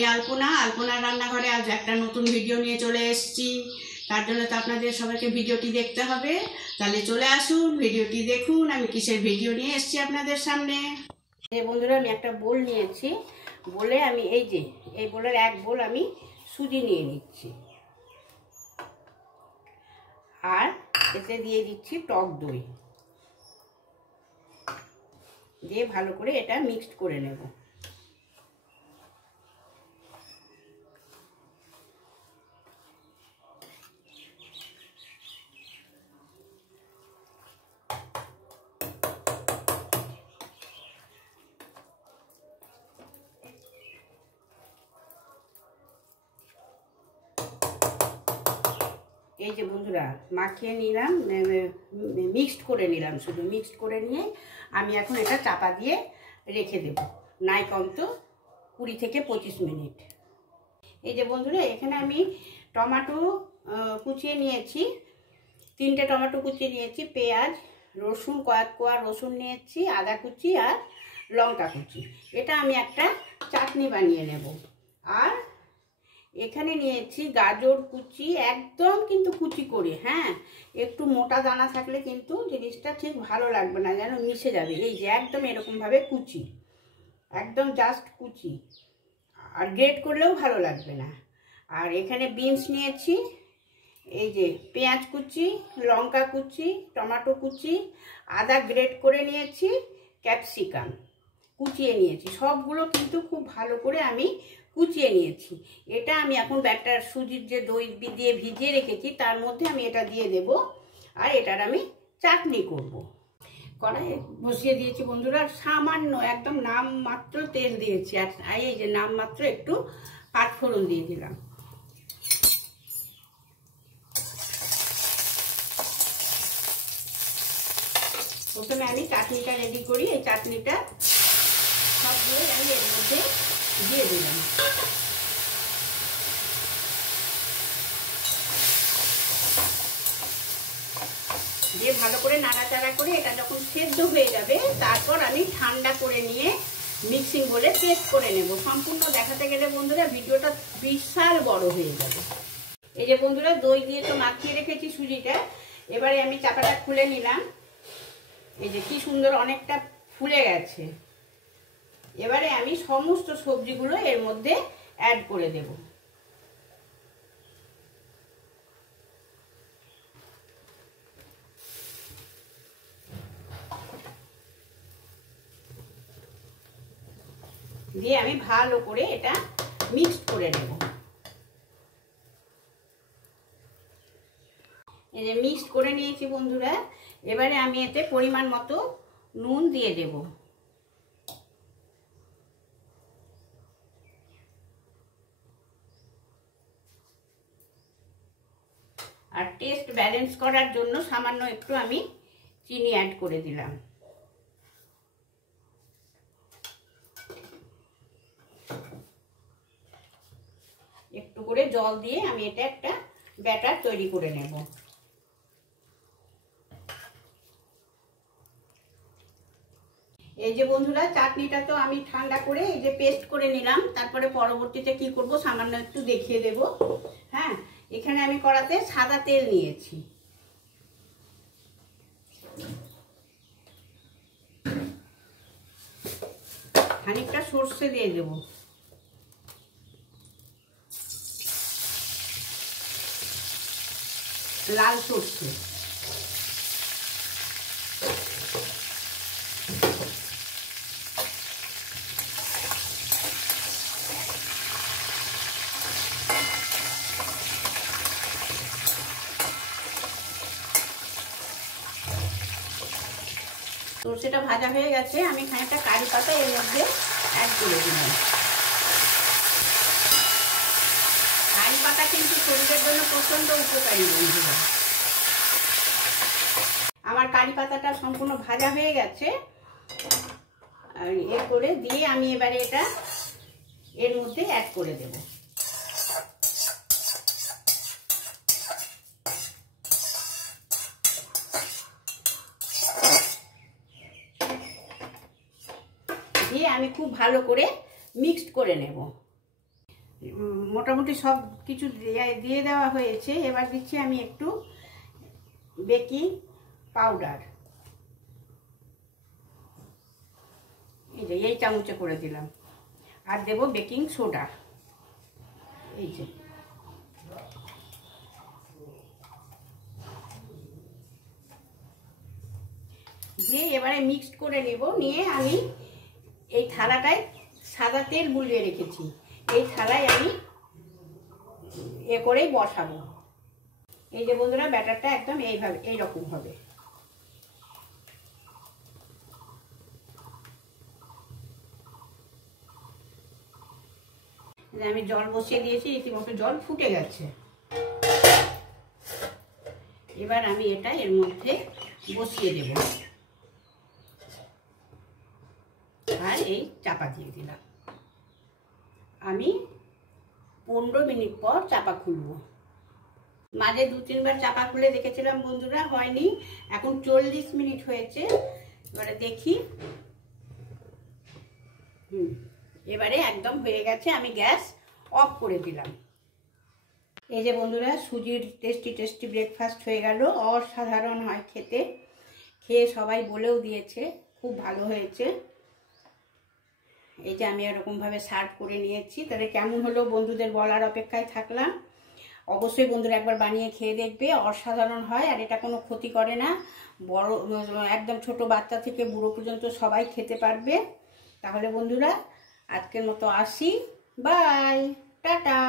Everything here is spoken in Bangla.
আমি আলপনার রান্নাঘরে আজ একটা নতুন ভিডিও নিয়ে চলে এসেছি। তার জন্য তো আপনাদের সবাইকে ভিডিওটি দেখতে হবে। তাহলে চলে আসুন, ভিডিওটি দেখুন আমি কিসের ভিডিও নিয়ে এসেছি আপনাদের সামনে। এই বন্ধুরা, আমি একটা বোল নিয়েছি। বলে আমি এই বোলের এক বোল আমি সুজি নিয়ে নিচ্ছি, আর এতে দিয়ে দিচ্ছি টক দই, দিয়ে ভালো করে এটা মিক্সড করে নেব। এই যে বন্ধুরা, মাখিয়ে নিলাম, মিক্সড করে নিলাম, শুধু মিক্সড করে নিয়ে আমি এখন এটা চাপা দিয়ে রেখে দেব, নাই কম তো 20 থেকে 25 মিনিট। এই যে বন্ধুরা, এখানে আমি টমেটো কুচিয়ে নিয়েছি, 3টে টমেটো কুচিয়ে নিয়েছি, পেঁয়াজ, রসুন, কয়েক কোয়া রসুন নিয়েছি, আদা কুচি আর লঙ্কা কুচি। এটা আমি একটা চাটনি বানিয়ে নেব। আর এখানে নিয়েছি গাজর কুচি, একদম কিন্তু কুচি করে, হ্যাঁ, একটু মোটা দানা থাকলে কিন্তু জিনিসটা ঠিক ভালো লাগবে না, যেন মিশে যাবে। এই যে একদম এরকমভাবে কুচি, একদম জাস্ট কুচি, আর গ্রেট করলেও ভালো লাগবে না। আর এখানে বিনস নিয়েছি, এই যে পেঁয়াজ কুচি, লঙ্কা কুচি, টমেটো কুচি, আদা গ্রেট করে নিয়েছি, ক্যাপসিকাম কুচিয়ে নিয়েছি, সবগুলো কিন্তু খুব ভালো করে আমি কুচিয়ে নিয়েছি। এটা আমি এখন ব্যাটার সুজির যে দই দিয়ে ভিজিয়ে রেখেছি তার মধ্যে আমি এটা দিয়ে দেব, আর এটার আমি চাটনি করব। কড়াই বসিয়ে দিয়েছি বন্ধুরা, সামান্য একদম নাম মাত্র তেল দিয়েছি, আর এই যে নাম মাত্র একটু পাঁচফোড়ন দিয়ে দিলাম। প্রথমে আমি চাটনিটা রেডি করি। এই চাটনিটা সবগুলো আমি এর মধ্যে দিয়ে দিলাম। দিয়ে ভালো করে নাড়াচাড়া করে এটা যখন সেদ্ধ হয়ে যাবে, তারপর আমি ঠান্ডা করে নিয়ে মিক্সিং বলে পেস্ট করে নেব। সম্পূর্ণ দেখাতে গেলে বন্ধুরা ভিডিওটা বিশাল বড় হয়ে যাবে। এই যে বন্ধুরা, দই দিয়ে তো মাখিয়ে রেখেছি সুজিটা, এবারে আমি চাপাটা খুলে নিলাম। এই যে কি সুন্দর অনেকটা ফুলে গেছে। এবারে আমি সমস্ত সবজিগুলো এর মধ্যে অ্যাড করে দেব। দিয়ে আমি ভালো করে এটা মিক্সড করে নেব। এই যে মিক্সড করে নিয়েছি বন্ধুরা, এবারে আমি এতে পরিমাণ মতো নুন দিয়ে দেব। আর টেস্ট ব্যালেন্স করার জন্য সামান্য একটু আমি চিনি অ্যাড করে দিলাম। একটু করে জল দিয়ে আমি এটা একটা ব্যাটার তৈরি করে নেব। এই যে বন্ধুরা, চাটনিটা তো আমি ঠান্ডা করে এই যে পেস্ট করে নিলাম। তারপরে পরবর্তীতে কি করব সামান্য একটু দেখিয়ে দেব। হ্যাঁ, এখানে আমি কড়াতে সাদা তেল নিয়েছি, খানিকটা সর্ষে দিয়ে দেব, লাল সর্ষে, সর্ষেটা ভাজা হয়ে গেছে। আমি খানিকটা কারি পাতা এর মধ্যে অ্যাড করে দিলাম। কারি পাতা কিন্তু শরীরের জন্য প্রচন্ড উপকারী বন্ধুরা। আমার কারি পাতাটা সম্পূর্ণ ভাজা হয়ে গেছে, আর এর করে দিয়ে আমি এবারে এটা এর মধ্যে অ্যাড করে দেব। দিয়ে আমি খুব ভালো করে মিক্সড করে নেব। মোটামুটি সব কিছু দিয়ে দেওয়া হয়েছে। এবার দিচ্ছি আমি একটু বেকিং পাউডার, এই চামচে করে দিলাম। আর দেব বেকিং সোডা, এই যে। দিয়ে এবারে মিক্সড করে নেব। নিয়ে আমি এই থালাটায় সাদা তেল গুলিয়ে রেখেছি, এই থালায় আমি করেই বসাবো। এই যে বন্ধুরা, ব্যাটারটা একদম এইভাবে এইরকম হবে। আমি জল বসিয়ে দিয়েছি, ইতিমধ্যে জল ফুটে গেছে। এবার আমি এটা এর মধ্যে বসিয়ে দেব আর এই চাপা দিয়ে দিলাম। আমি 15 মিনিট পর চাপা খুলবো। মাঝে 2-3 বার চাপা খুলে দেখেছিলাম বন্ধুরা, হয়নি। এখন 40 মিনিট হয়েছে। এবারে দেখি, এবারে একদম হয়ে গেছে। আমি গ্যাস অফ করে দিলাম। এই যে বন্ধুরা, সুজির টেস্টি ব্রেকফাস্ট হয়ে গেল। অসাধারণ হয় খেতে, খেয়ে সবাই বলেও দিয়েছে খুব ভালো হয়েছে। এই যে আমি এরকমভাবে সার্ভ করে নিয়েছি। তাহলে কেমন হলো বন্ধুদের বলার অপেক্ষায় থাকলাম। অবশ্যই বন্ধুরা একবার বানিয়ে খেয়ে দেখবে, অসাধারণ হয়। আর এটা কোনো ক্ষতি করে না, বড় একদম ছোট বাচ্চা থেকে বুড়ো পর্যন্ত সবাই খেতে পারবে। তাহলে বন্ধুরা আজকের মতো আসি, বাই, টাটা।